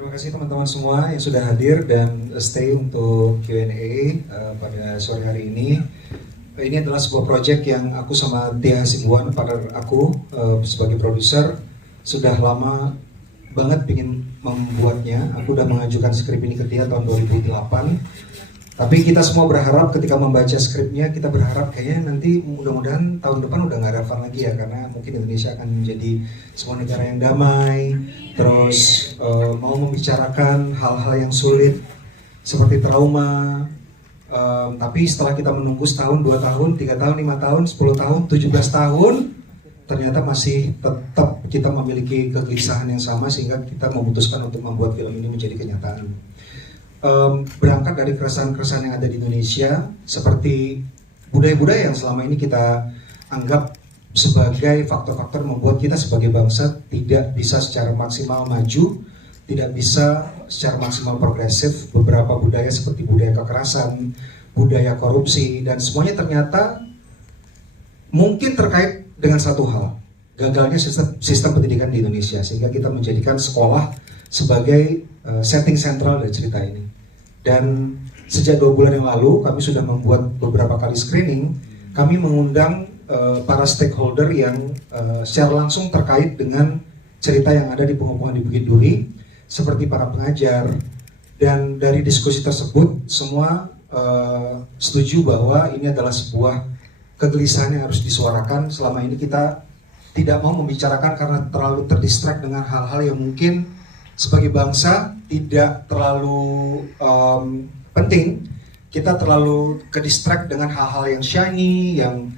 Terima kasih teman-teman semua yang sudah hadir dan stay untuk Q&A pada sore hari ini. Ini adalah sebuah proyek yang aku sama Tia Hasibuan, partner aku sebagai produser, sudah lama banget ingin membuatnya. Aku udah mengajukan skrip ini ke Tia tahun 2008. Tapi kita semua berharap ketika membaca skripnya, kita berharap kayaknya nanti mudah-mudahan tahun depan udah nggak relevan lagi ya, karena mungkin Indonesia akan menjadi sebuah negara yang damai, terus mau membicarakan hal-hal yang sulit seperti trauma. Tapi setelah kita menunggu setahun, 2 tahun, 3 tahun, 5 tahun, 10 tahun, 17 tahun, ternyata masih tetap kita memiliki kegelisahan yang sama sehingga kita memutuskan untuk membuat film ini menjadi kenyataan. Berangkat dari keresahan-keresahan yang ada di Indonesia, seperti budaya-budaya yang selama ini kita anggap sebagai faktor-faktor membuat kita sebagai bangsa tidak bisa secara maksimal maju, tidak bisa secara maksimal progresif. Beberapa budaya seperti budaya kekerasan, budaya korupsi, dan semuanya ternyata mungkin terkait dengan satu hal, gagalnya sistem pendidikan di Indonesia, sehingga kita menjadikan sekolah sebagai setting sentral dari cerita ini. Dan sejak 2 bulan yang lalu kami sudah membuat beberapa kali screening. Kami mengundang para stakeholder yang secara langsung terkait dengan cerita yang ada di pengepungan di Bukit Duri, seperti para pengajar. Dan dari diskusi tersebut semua setuju bahwa ini adalah sebuah kegelisahan yang harus disuarakan. Selama ini kita tidak mau membicarakan karena terlalu terdistract dengan hal-hal yang mungkin sebagai bangsa tidak terlalu penting. Kita terlalu kedistract dengan hal-hal yang shiny, yang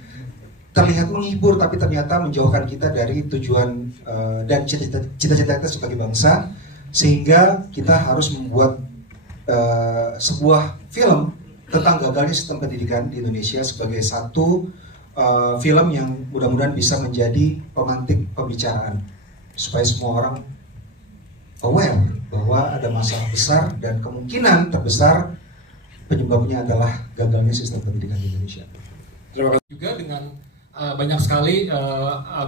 terlihat menghibur tapi ternyata menjauhkan kita dari tujuan dan cita-cita kita sebagai bangsa, sehingga kita harus membuat sebuah film tentang gagalnya sistem pendidikan di Indonesia sebagai satu film yang mudah-mudahan bisa menjadi pemantik pembicaraan supaya semua orang aware bahwa ada masalah besar dan kemungkinan terbesar penyebabnya adalah gagalnya sistem pendidikan di Indonesia. Terima kasih juga dengan banyak sekali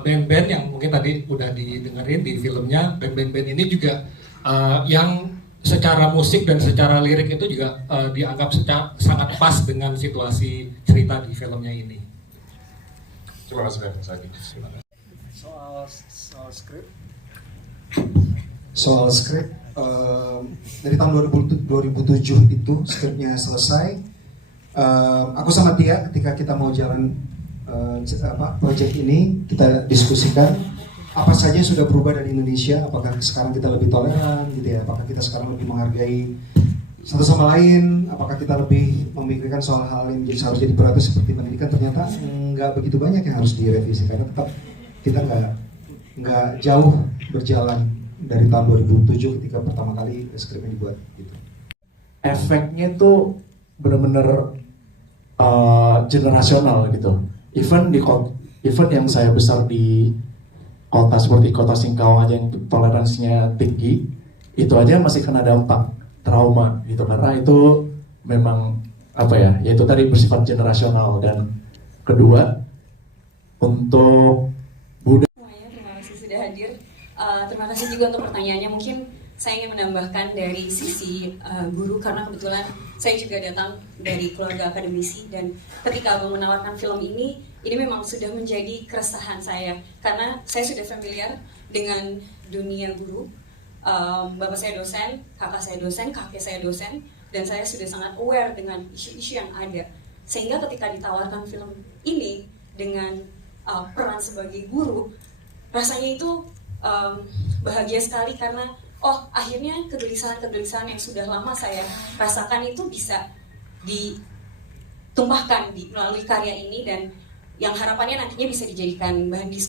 band-band yang mungkin tadi udah didengerin di filmnya. Band-band ini juga yang secara musik dan secara lirik itu juga dianggap sangat pas dengan situasi cerita di filmnya ini. Terima kasih Mas Adi. Soal skrip. Soal skrip, dari tahun 2007 itu skripnya selesai. Aku sama Tia ketika kita mau jalan proyek ini, kita diskusikan apa saja yang sudah berubah dari Indonesia. Apakah sekarang kita lebih toleran gitu ya, apakah kita sekarang lebih menghargai satu sama lain, apakah kita lebih memikirkan soal hal yang harus jadi prioritas seperti pendidikan. Ternyata nggak begitu banyak yang harus direvisi, karena tetap kita nggak jauh berjalan dari tahun 2007 ketika pertama kali skripnya dibuat gitu. Efeknya tuh benar-benar generasional gitu. Even yang saya besar di kota seperti kota Singkawang aja yang toleransinya tinggi, itu aja masih kena dampak trauma gitu, karena itu memang ya itu tadi bersifat generasional. Dan kedua, untuk terima kasih sudah hadir. Terima kasih juga untuk pertanyaannya. Mungkin saya ingin menambahkan dari sisi guru, karena kebetulan saya juga datang dari keluarga akademisi, dan ketika Abang menawarkan film ini memang sudah menjadi keresahan saya, karena saya sudah familiar dengan dunia guru. Bapak saya dosen, kakak saya dosen, kakek saya dosen, dan saya sudah sangat aware dengan isu-isu yang ada. Sehingga ketika ditawarkan film ini dengan peran sebagai guru, rasanya itu bahagia sekali, karena akhirnya kegelisahan yang sudah lama saya rasakan itu bisa ditumpahkan melalui karya ini, dan yang harapannya nantinya bisa dijadikan bahan diskusi.